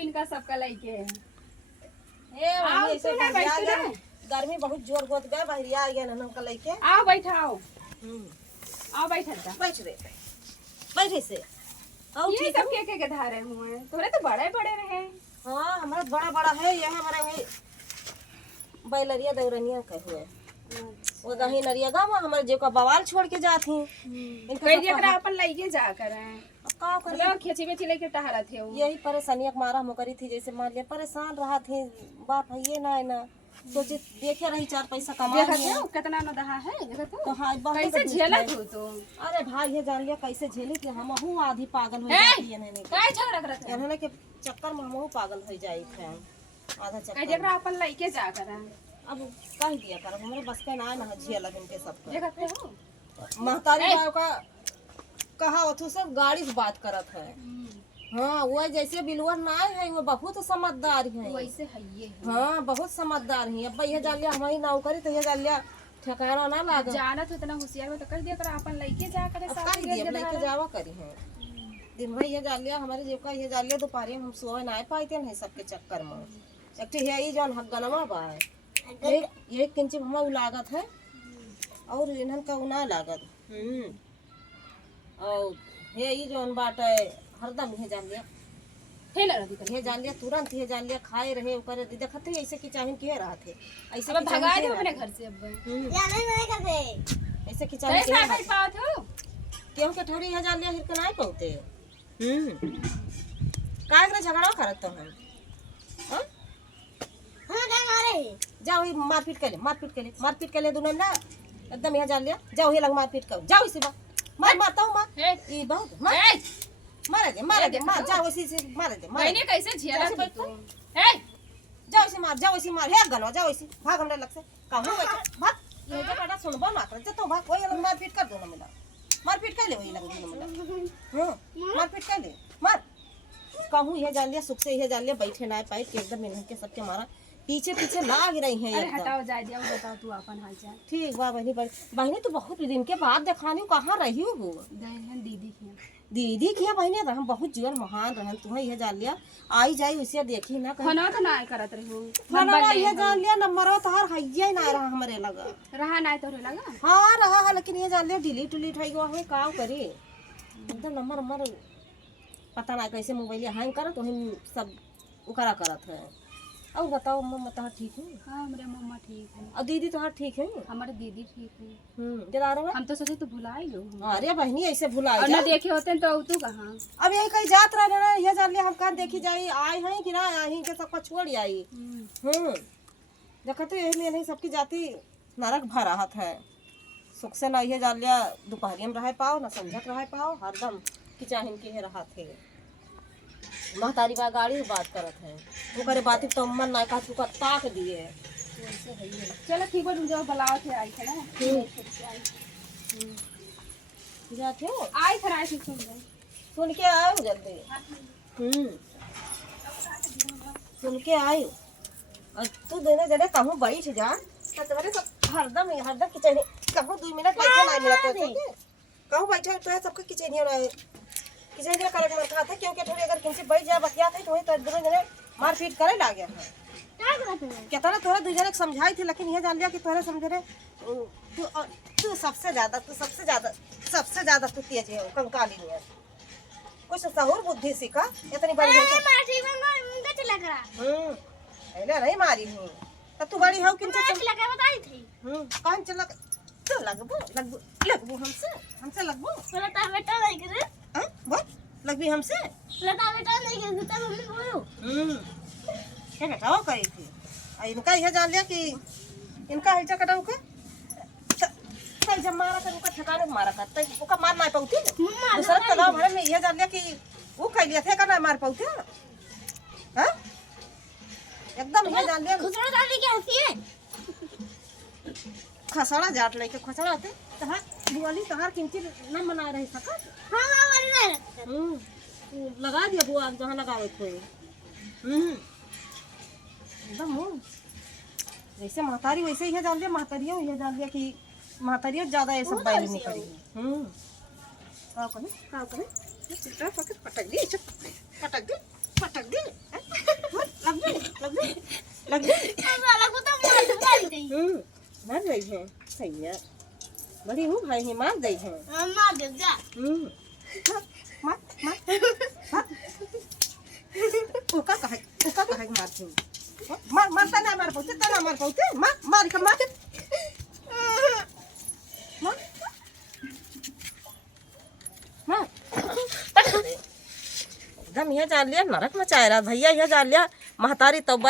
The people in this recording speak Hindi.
इनका सबका लइके ए आओ, ऐसे तू ना बैठ बहिरिया ना। गया, गर्मी बहुत जोर होत गया, बहिरिया आ गया ना हमका लेके। आओ बैठाओ, आओ बैठ जा। बैठ रे, बैठ से। आओ ये ठीक सब के धारे हुए तोरे तो बड़े बड़े रहे। हाँ हमारा बड़ा बड़ा है, यह हमारा वही बैलरिया दौरनिया के हुए वो गही नरिया गाँव हमारे जो का बवाल छोड़ के जाती कई जगह अपन लइके जा कर का करिए मतलब खेची बेची लेके टहरा थे वो। यही परेशानियां के मारा हम करी थी, जैसे मान लिया परेशान रहा थी, बाप है ये ना सोचे देखे रही 4 पैसा कमा देखत लिए। हो कितना न दहा है देखत तो हो हाँ बहुत कैसे दुख झेला है। तू तो अरे भाई ये जान लिया कैसे झेली कि हम हूँ आधी पागल हो ए! जाती है इन्हें काय झगड़ा करत है इन्होंने के चक्कर में हम पागल हो जाई थे आधा कई चक्कर जगह अपन लइके जा कर अब कह दिया कर हमारे बस का ना ना झेल इनके सबको देखत हो। महतारी बाबू का कहा वो सब गाड़ी से बात करत है। हाँ वो जैसे बिलवर ना है वो बहुत समझदार है। वैसे है ये हाँ बहुत समझदार है। अब ये जान लिया हमारी नौकरी तो ये जान लिया ठिकाना ना लागे जानत इतना होशियार में तो कर दिया कर अपन लइके जा करे अब कर दिया लेके जावा करी है दिन भर ये जान लिया हमारे जेब का ये जान लिया दोपहर में हम सोए ना पाते नहीं सबके चक्कर में एक तो है जौन हगनवा बा है ये किंचित हमारा लागत है और इन्हन का ना लागत और हे ये जौन बाट है हरदम ये जान लिया ठेला रही कर ये जान लिया तुरंत ये जान लिया खाए रहे ऊपर देखते ऐसे की चाहे के रहा थे ऐसे अब भगा दे अपने घर से अब जाने नहीं कर दे ऐसे की चाहे कैसे भाई पात हो क्यों के ठहरी ये जान लिया हिर के नहीं पहुंचे काय करे झगड़ा करत तो हम हां हां क्या मारे जाओ ही मारपीट के ले दोनों ना एकदम यहाँ जान लिया जाओ ही लग मारपीट कर जाओ इसी बात मार मारता हूं मार ये बहुत मार मार दे मार जाओ इसी से मार दे मैंने कैसे झेला तू ए जाओ इसी मार हे गनो जाओ इसी भाग हमरा लग से कहूं भाग ये बेटा सुनबो ना कर तो भाग कोई अलग मारपीट कर दो ना मिला मारपीट कर ले वही लग दो ना मिला हां मारपीट कर ले मार कहूं ये जान लिया सुख से ये जान लिया बैठे ना पाए के एकदम इन्हें के सबके मारा पीछे पीछे लाग रही है अरे हटाओ जा दिया बताओ तू अपन हालचाल ठीक बा बहनी तो बहुत दिन के बाद देखानी कहाँ रही हो दहन दीदी किया बहनी हम बहुत जीवन महान रहन तुम्हें यह जान लिया आई जाई उसे देखी ना खाना तो ना करत रही हो खाना यह जान लिया नंबर तहार हइया ना रहा हमारे लगा रहा ना तो लगा हाँ रहा है लेकिन ये जान लिया डिलीट उलीट हो गया है का करी एकदम नंबर पता ना कैसे मोबाइल हैंग करत तो हम सब उकरा करत है। और बताओ मम्मा तहार ठीक है? हाँ मेरे मम्मा ठीक है और दीदी तहार ठीक है? हमारे दीदी ठीक है जरा रहा हम तो सोचे तू भुला ही लो अरे बहनी ऐसे भुला और ना देखे होते तो तू कहाँ अब यही कहीं जात रहे ना ये जान लिया हम कहाँ देखी जाई आए हैं कि ना आई के सबको छोड़ आई देखा तो यही में नहीं सबकी जाति नरक भर रहा है सुख से ना ये जान लिया दोपहरी में रह पाओ ना समझक रह पाओ हरदम कि चाहे के रहा थे महतारी बा गाड़ी बात करत है वो करे बात तो मन ना का तू का ताक दिए चलो ठीक है तुम जाओ बुलाओ थे आई थे ना जाते हो आई थे आई सुन के आओ जल्दी सुन के आयो और तू देने जने कहूँ बैठ जा तो तुम्हारे सब हरदम किचन कहूँ 2 मिनट बैठे ना मिला तो कहूँ बैठे तो है सबका किचन रहे किसी ने करे मत था क्योंकि थोड़ी अगर किसी बैठ जाए बतिया थे तो वही तो दोनों जने मारपीट करे लागे है क्या तोरा 2 जने समझाई थी लेकिन ये जान लिया कि तोरे समझ रे तू सबसे ज्यादा तू तेज है कंकाली है कुछ सहूर बुद्धि सीखा इतनी बड़ी पहले नहीं मारी हूँ तब तू बड़ी हो किन बताई थी कौन चला तो लगबू हमसे लगबू बेटा नहीं करे बोल लगबी हमसे बेटा नहीं करे तो मम्मी बोलो क्या बताओ कही थी इनका यह जान लिया कि इनका हिलचा कटाऊ का कल जब मारा कर उनका ठिकाने मारा कर तो उनका मार ना पाऊती दूसरा तगाव भरे में यह जान लिया कि वो कह लिया थे का ना मार पाऊती हां एकदम यह जान लिया खसड़ा डालने की हंसी है खसड़ा जाट लेके खसड़ा आते तहार बुआली तहार किंची न मना रही सकत हां वाली नहीं लगा दिया बुआ जहां लगावे थे एकदम हो जैसे महतारी वैसे ही जान लिया महतारियों ये जान लिया कि महतारियों ज्यादा ये सब बैल नहीं करेगी का करे चिट्टा पकड़ पटक दी पटक दे लग गई मार रही है सही है बड़ी हूँ भाई है मार दई है मार ओका कहे मारती मार तना मार पहुँचे मार का मार एकदम यह जान लिया नरक मचाया रहा भैया यह जान लिया महतारी तो